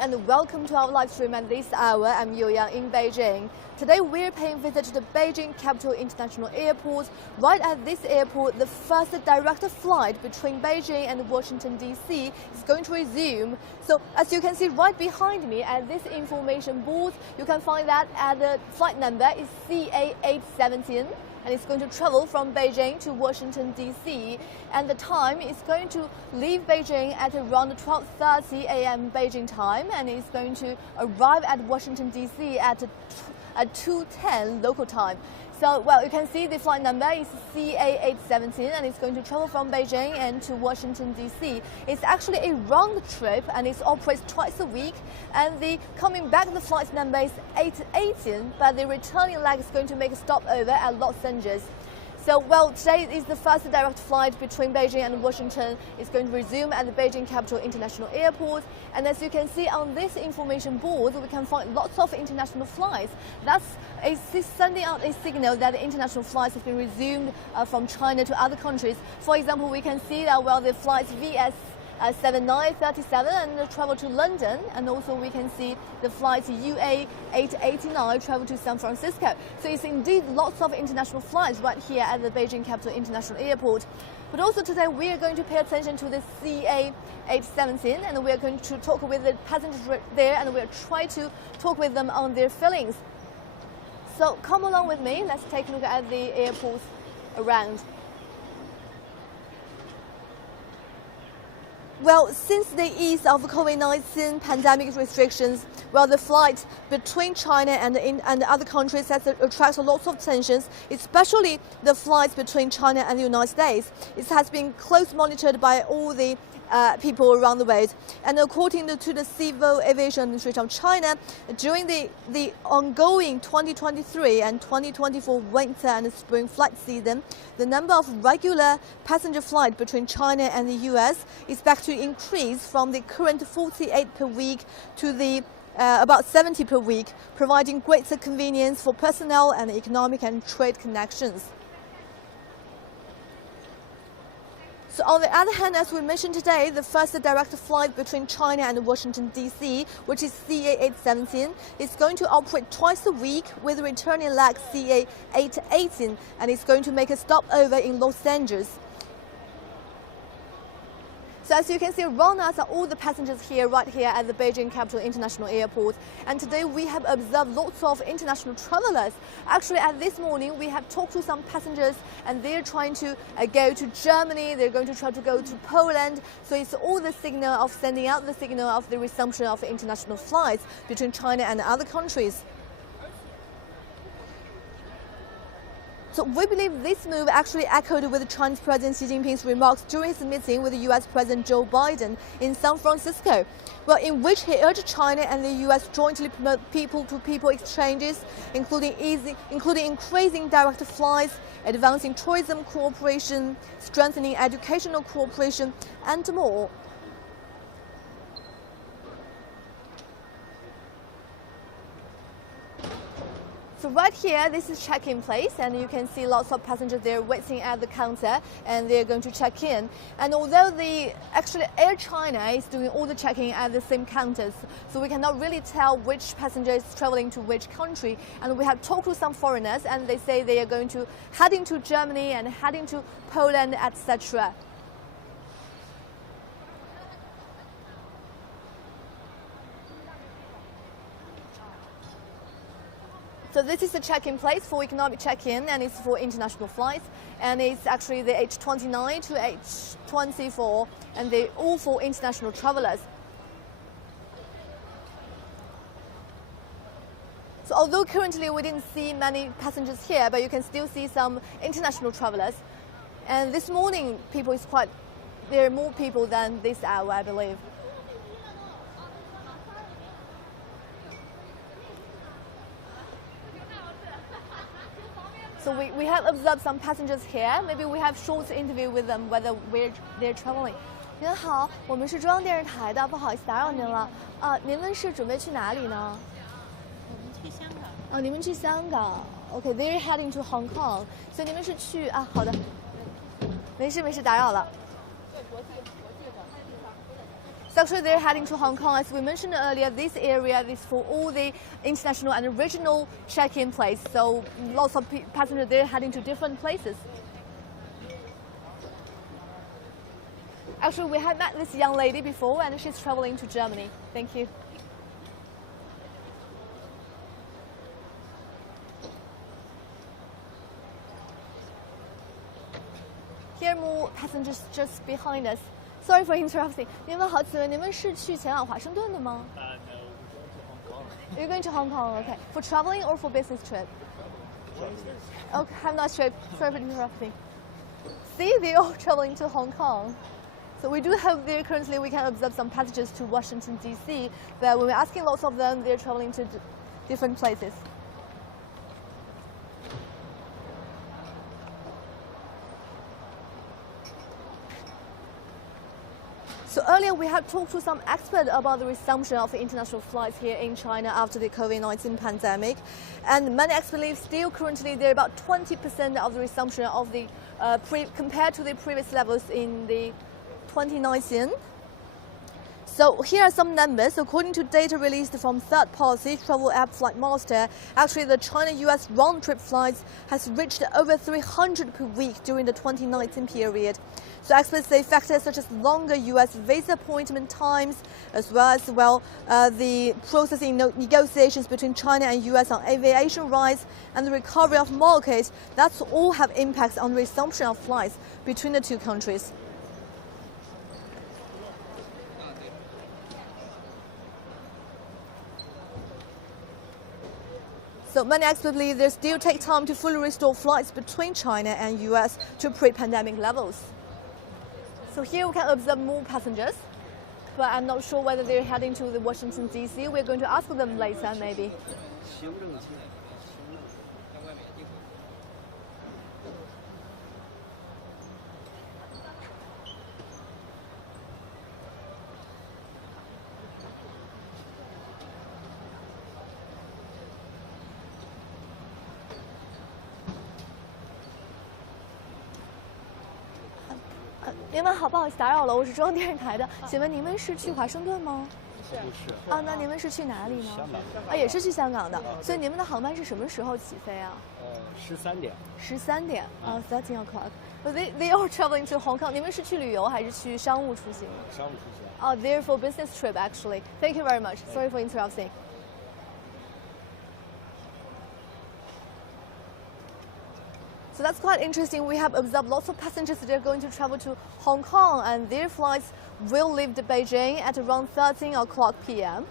and welcome to our live stream at this hour. I'm Youyang in Beijing. Today we're paying visit to the Beijing Capital International Airport. Right at this airport, the first direct flight between Beijing and Washington DC is going to resume. So as you can see right behind me at this information board, you can find that the flight number is CA817. And it's going to travel from Beijing to Washington DC, and the time is going to leave Beijing at around 12:30 a.m. Beijing time, and it's going to arrive at Washington DC at 2:10 local time. So, well, you can see the flight number is CA817, and it's going to travel from Beijing and to Washington DC. It's actually a round trip, and it operates twice a week. And the coming back, the flight number is 818, but the returning leg is going to make a stopover at Los Angeles. So, well, today is the first direct flight between Beijing and Washington. It's going to resume at the Beijing Capital International Airport. And as you can see on this information board, we can find lots of international flights. That's sending out a signal that the international flights have been resumed from China to other countries. For example, we can see that, well, the flights VS 7937 and travel to London, and also we can see the flight UA 889 travel to San Francisco. So it's indeed lots of international flights right here at the Beijing Capital International Airport. But also today we are going to pay attention to the CA 817, and we are going to talk with the passengers there, and we'll try to talk with them on their feelings. So come along with me, let's take a look at the airports around. Well, since the ease of COVID-19 pandemic restrictions, well, the flight between China and other countries has attracted lots of tensions, especially the flights between China and the United States. It has been closely monitored by all the people around the world. And according to the Civil Aviation Administration of China, during the ongoing 2023 and 2024 winter and spring flight season, the number of regular passenger flights between China and the US is expected to increase from the current 48 per week to the about 70 per week, providing greater convenience for personnel and economic and trade connections. So on the other hand, as we mentioned today, the first direct flight between China and Washington DC, which is CA817, is going to operate twice a week with returning leg CA818, and it's going to make a stopover in Los Angeles. So as you can see around us are all the passengers here, right here at the Beijing Capital International Airport. And today we have observed lots of international travelers. Actually, at this morning, we have talked to some passengers, and they're trying to go to Germany. They're going to try to go to Poland. So it's all the signal of sending out the signal of the resumption of international flights between China and other countries. So we believe this move actually echoed with Chinese President Xi Jinping's remarks during his meeting with the US President Joe Biden in San Francisco, well, in which he urged China and the US jointly promote people-to-people exchanges, including increasing direct flights, advancing tourism cooperation, strengthening educational cooperation, and more. So right here, this is check-in place, and you can see lots of passengers there waiting at the counter, and they're going to check in. And although actually Air China is doing all the checking at the same counters, so we cannot really tell which passenger is traveling to which country. And we have talked to some foreigners, and they say they are going to heading to Germany and heading to Poland, etc. So this is the check-in place for economic check-in, and it's for international flights, and it's actually the H29 to H24, and they're all for international travelers. So although currently we didn't see many passengers here, but you can still see some international travelers. And this morning, there are more people than this hour, I believe. So we have observed some passengers here. Maybe we have short interview with them whether they're traveling. 您好，我们是中央电视台的，不好意思打扰您了。您们是准备去哪里呢？我们去香港。你们去香港。Okay, they're heading to Hong Kong. 所以你们是去好的，没事，打扰了。对，国际的。So actually they're heading to Hong Kong. As we mentioned earlier, this area is for all the international and regional check-in place. So lots of passengers, they're heading to different places. Actually, we had met this young lady before and she's traveling to Germany. Thank you. Here are more passengers just behind us. Sorry for interrupting. 你们好，请问你们是去前往华盛顿的吗 No, we're going to Hong Kong. You're going to Hong Kong, okay. For traveling or for business trip? Okay, have a nice trip. Sorry for interrupting. See, they're all traveling to Hong Kong. So we do have there currently, we can observe some passengers to Washington, D.C. But when we're asking lots of them, they're traveling to different places. So earlier we had talked to some experts about the resumption of international flights here in China after the COVID-19 pandemic. And many experts believe still currently they're about 20% of the resumption of the compared to the previous levels in the 2019. So here are some numbers. According to data released from third-party travel app Flightmaster, actually the China-US round-trip flights has reached over 300 per week during the 2019 period. So experts say factors such as longer US visa appointment times, as well as the processing negotiations between China and US on aviation rights and the recovery of markets, that's all have impacts on the resumption of flights between the two countries. So many experts believe they still take time to fully restore flights between China and US to pre-pandemic levels. So here we can observe more passengers, but I'm not sure whether they're heading to the Washington, D.C. We're going to ask them later, maybe.您们好，不好意思打扰了，我是中央电视台的，请问你们是去华盛顿吗？不是。啊，那你们是去哪里呢？香港。啊，也是去香港的，所以你们的航班是什么时候起飞啊？13点。13点啊，13 o'clock. They are traveling to Hong Kong. 你们是去旅游还是去商务出行？商务出行。Oh, they're for business trip actually. Thank you very much. Sorry for interrupting. So that's quite interesting. We have observed lots of passengers that are going to travel to Hong Kong and their flights will leave the Beijing at around 13 o'clock p.m.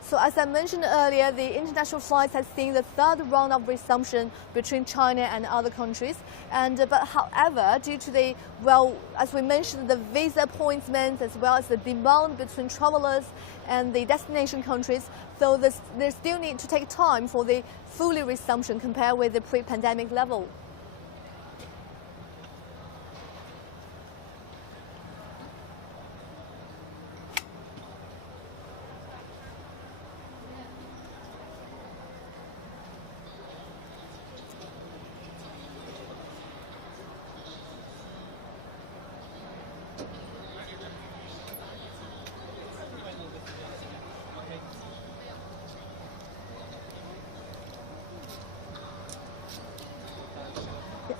So as I mentioned earlier, the international flights has seen the third round of resumption between China and other countries. But however, due to the, as we mentioned, the visa appointments as well as the demand between travelers and the destination countries, so they still need to take time for the fully resumption compared with the pre-pandemic level.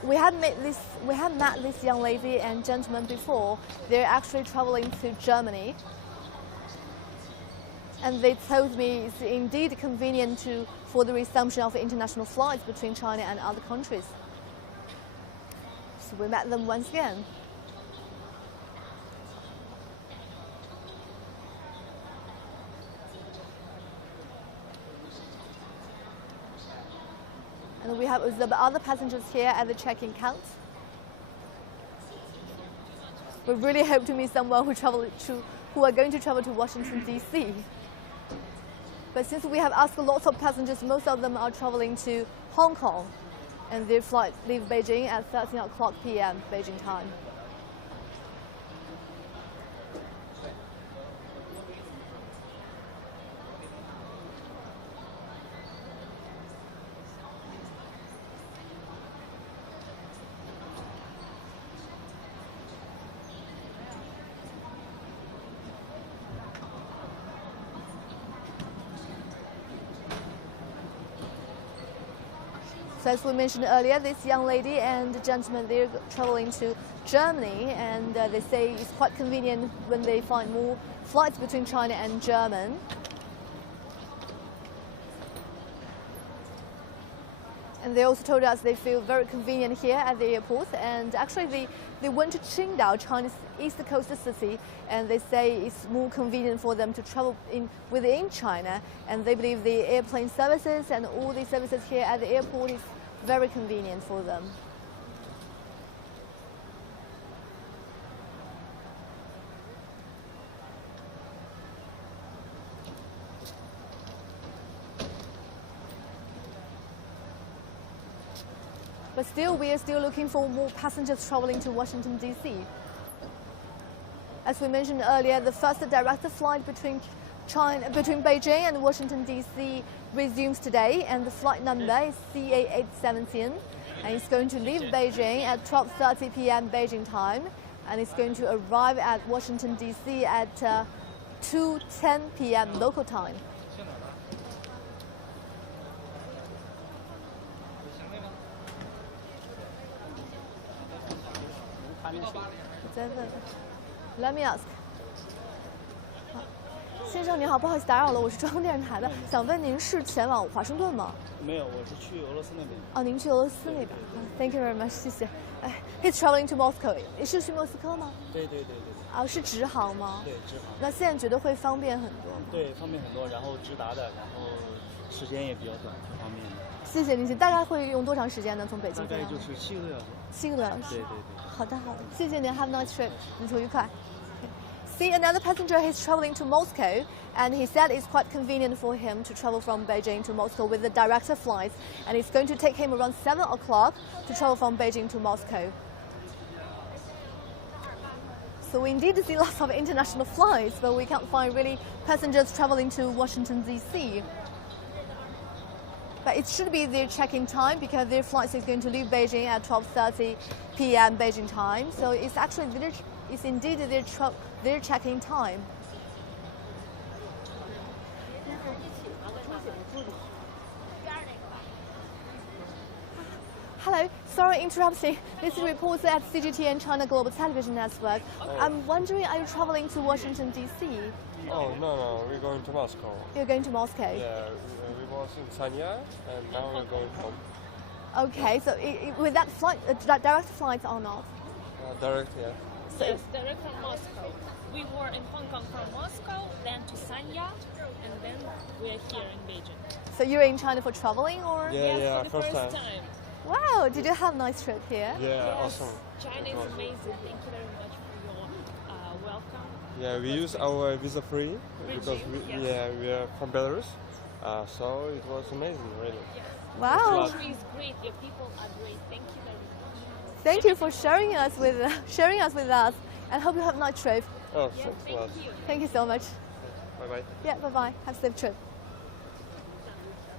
We have met this young lady and gentleman before. They're actually traveling to Germany. And they told me it's indeed convenient for the resumption of international flights between China and other countries. So we met them once again. And we have observed other passengers here at the check-in count. We really hope to meet someone who are going to travel to Washington, D.C. But since we have asked lots of passengers, most of them are traveling to Hong Kong, and their flight leave Beijing at 13 o'clock p.m. Beijing time. So as we mentioned earlier, this young lady and gentleman, they're traveling to Germany, and they say it's quite convenient when they find more flights between China and Germany. And they also told us they feel very convenient here at the airport. And actually, they went to Qingdao, China's east coast city, and they say it's more convenient for them to travel within China. And they believe the airplane services and all the services here at the airport is very convenient for them. But still, we are still looking for more passengers traveling to Washington, D.C. As we mentioned earlier, the first direct flight between Beijing and Washington, D.C. resumes today, and the flight number is CA817, and it's going to leave Beijing at 12:30 p.m. Beijing time, and it's going to arrive at Washington, D.C. at 2:10 p.m. local time. Let me ask. 先生您好，不好意思打扰了，我是中央电视台的，想问您是前往华盛顿吗？没有，我是去俄罗斯那边。哦，您去俄罗斯那边。Thank you very much， 谢谢。哎 ，He's traveling to Moscow， 是去莫斯科吗？对。啊，是直航吗？对，直航。那现在觉得会方便很多吗？对，方便很多，然后直达的，然后时间也比较短，挺方便的。谢谢您，大概会用多长时间呢？从北京？大概就是7个多小时。7个多小时。对。好的，谢谢您 ，Have a nice trip， 旅途愉快。See, another passenger, he's traveling to Moscow, and he said it's quite convenient for him to travel from Beijing to Moscow with the direct flights, and it's going to take him around 7 o'clock to travel from Beijing to Moscow. So we indeed see lots of international flights, but we can't find really passengers traveling to Washington, D.C. But it should be their check-in time because their flight is going to leave Beijing at 12:30 p.m. Beijing time. So it's actually it's indeed their check-in time. Hello, sorry interrupting. This is reporter at CGTN China Global Television Network. I'm wondering, are you traveling to Washington, D.C.? Oh, no, we're going to Moscow. You're going to Moscow? Yeah, we was in Sanya, and now we're going home. Okay, so with that flight, direct flight or not? Direct, yeah. So Yes, direct from Moscow. We were in Hong Kong from Moscow, then to Sanya, and then we are here in Beijing. So you're in China for traveling, or? Yeah, for the first first time. time. Wow, did you have a nice trip here? Yeah, Yes, awesome. China is amazing. Thank you very much for your welcome. Yeah, we use our visa-free because Yes. we are from Belarus, so it was amazing, really. Wow. It's The lot. country is great. Your people are great. Thank you very much. Thank you for sharing us with us, and hope you have a nice trip. Oh, Yeah, thanks a thank lot. you. Thank you so much. Bye-bye. Yeah, bye-bye. Have a safe trip.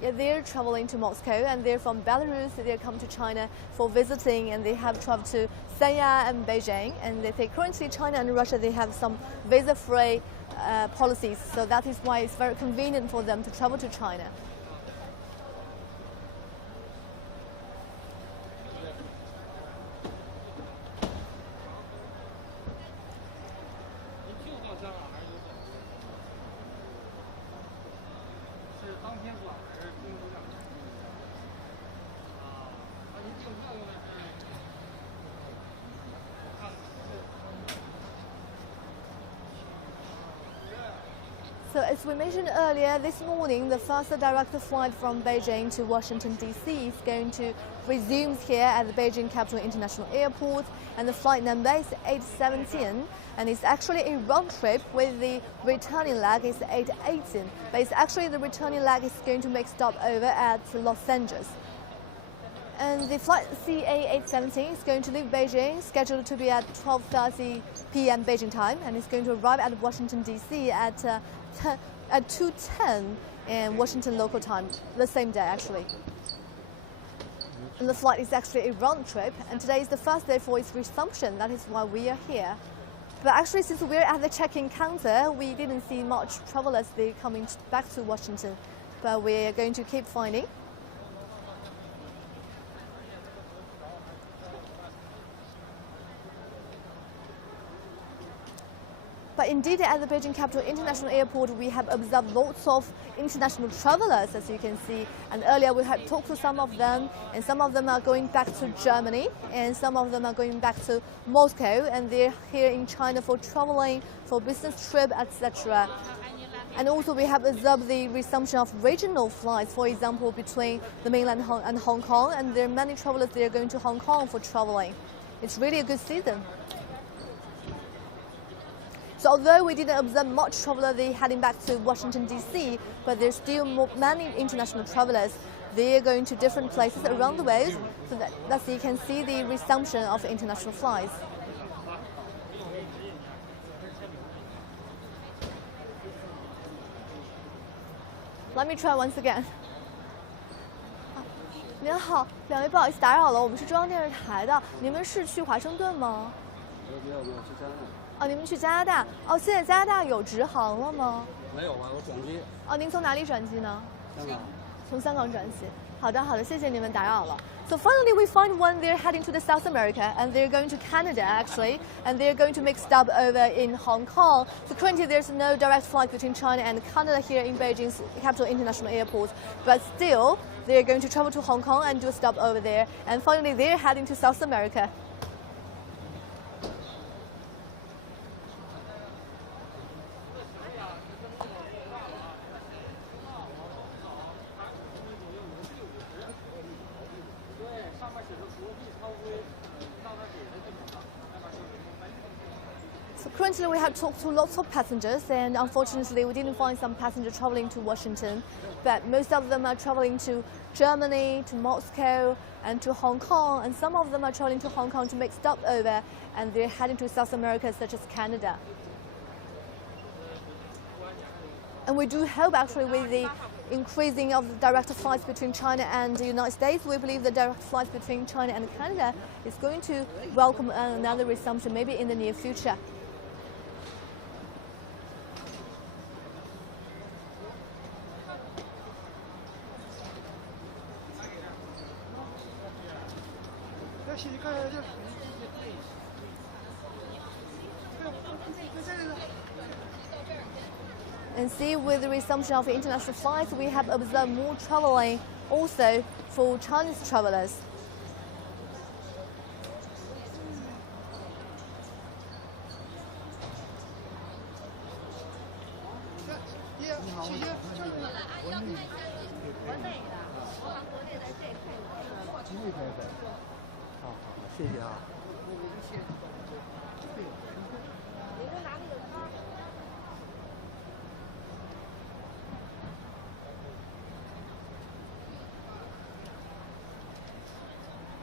Yeah, they're traveling to Moscow, and they're from Belarus. They come to China for visiting, and they have traveled to Sanya and Beijing. And they say currently China and Russia, they have some visa-free policies, so that is why it's very convenient for them to travel to China. So as we mentioned earlier, this morning the first direct flight from Beijing to Washington, D.C. is going to resume here at the Beijing Capital International Airport, and the flight number is 817, and it's actually a round trip with the returning leg is 818, but it's actually the returning leg is going to make stopover at Los Angeles. And the flight CA817 is going to leave Beijing, scheduled to be at 12:30 p.m. Beijing time, and it's going to arrive at Washington, D.C. at 2:10 in Washington local time, the same day actually. And the flight is actually a round trip, and today is the first day for its resumption. That is why we are here. But actually, since we're at the check-in counter, we didn't see much travelers coming back to Washington. But we're going to keep finding. But indeed, at the Beijing Capital International Airport, we have observed lots of international travelers, as you can see. And earlier we had talked to some of them, and some of them are going back to Germany, and some of them are going back to Moscow, and they're here in China for traveling, for business trip, etc. And also we have observed the resumption of regional flights, for example, between the mainland and Hong Kong, and there are many travelers that are going to Hong Kong for traveling. It's really a good season. So although we didn't observe much travelers heading back to Washington, D.C., but there's still many international travelers. They are going to different places around the world, so that you can see the resumption of international flights. Let me try once again. 您好，两位不好意思打扰了，我们是中央电视台的，你们是去华盛顿吗？没有，去加拿大。哦，你们去加拿大？哦，现在加拿大有直航了吗？没有啊，我转机。哦，您从哪里转机呢？香港。从香港转机。好的，谢谢你们打扰了。So finally, we find one. They're heading to the South America, and they're going to Canada actually, and they're going to make stopover in Hong Kong. So currently, there's no direct flight between China and Canada here in Beijing's Capital International Airport, but still, they're going to travel to Hong Kong and do a stop over there. And finally, they're heading to South America. So currently we have talked to lots of passengers, and unfortunately we didn't find some passengers traveling to Washington, but most of them are traveling to Germany, to Moscow, and to Hong Kong, and some of them are traveling to Hong Kong to make stopover, and they're heading to South America, such as Canada. And we do hope actually with the increasing of direct flights between China and the United States, we believe the direct flights between China and Canada is going to welcome another resumption maybe in the near future. And see, with the resumption of international flights, we have observed more traveling also for Chinese travelers.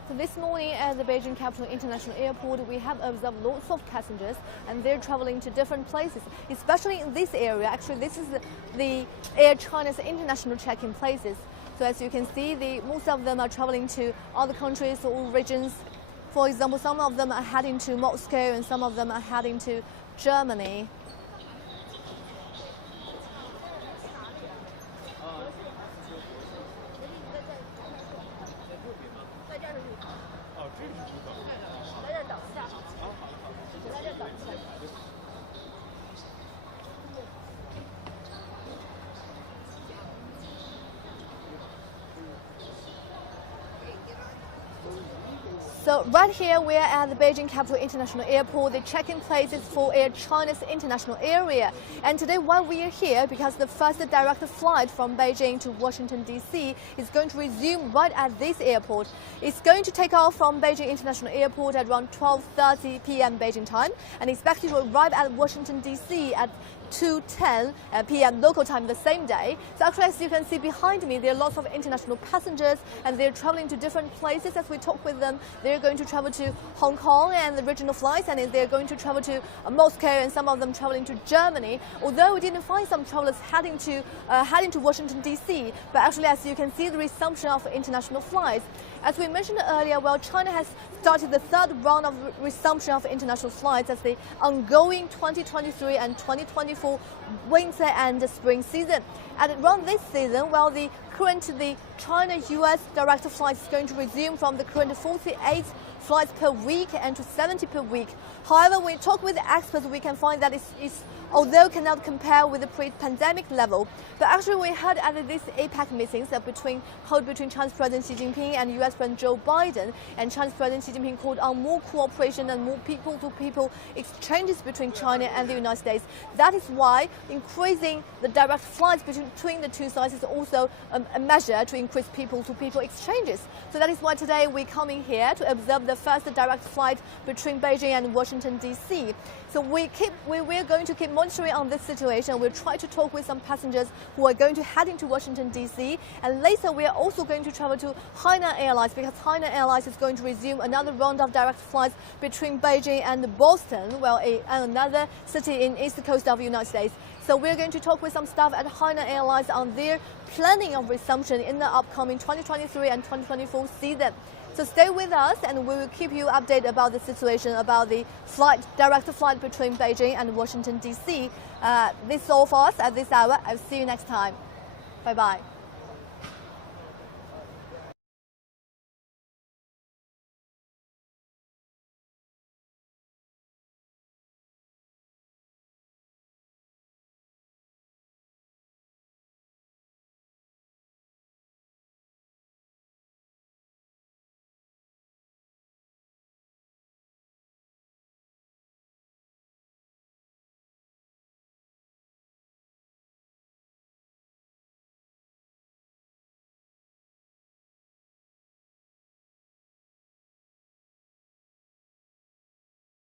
So this morning at the Beijing Capital International Airport, we have observed lots of passengers, and they're traveling to different places, especially in this area. Actually, this is the Air China's international check-in places. So as you can see, most of them are traveling to other countries or regions. For example, some of them are heading to Moscow, and some of them are heading to Germany. So right here we are at the Beijing Capital International Airport. The check-in place is for Air China's international area. And today why we are here, because the first direct flight from Beijing to Washington, D.C. is going to resume right at this airport. It's going to take off from Beijing International Airport at around 12:30 p.m. Beijing time, and expected to arrive at Washington, D.C. at 2:10 p.m. local time the same day. So actually, as you can see behind me, there are lots of international passengers, and they're traveling to different places. As we talk with them, they're going to travel to Hong Kong and the regional flights, and they're going to travel to Moscow, and some of them traveling to Germany. Although we didn't find some travelers heading to Washington, D.C., but actually, as you can see, the resumption of international flights. As we mentioned earlier, well, China has started the third round of resumption of international flights as the ongoing 2023 and 2024 winter and spring season. And around this season, well, the China-US direct flight is going to resume from the current 48 flights per week and to 70 per week. However, when we talk with experts, we can find that it's although cannot compare with the pre-pandemic level, but actually we heard at these APEC meetings between Chinese President Xi Jinping and US President Joe Biden, and Chinese President Xi Jinping called on more cooperation and more people-to-people exchanges between China and the United States. That is why increasing the direct flights between the two sides is also a measure to increase people-to-people exchanges. So that is why today we're coming here to observe the first direct flight between Beijing and Washington, D.C. So we're going to keep monitoring on this situation. We'll try to talk with some passengers who are going to head into Washington, D.C. And later we are also going to travel to Hainan Airlines, because Hainan Airlines is going to resume another round of direct flights between Beijing and Boston, another city in east coast of the United States. So we're going to talk with some staff at Hainan Airlines on their planning of resumption in the upcoming 2023 and 2024 season. So stay with us and we will keep you updated about the situation, about the direct flight between Beijing and Washington, D.C. This is all for us at this hour. I'll see you next time. Bye-bye.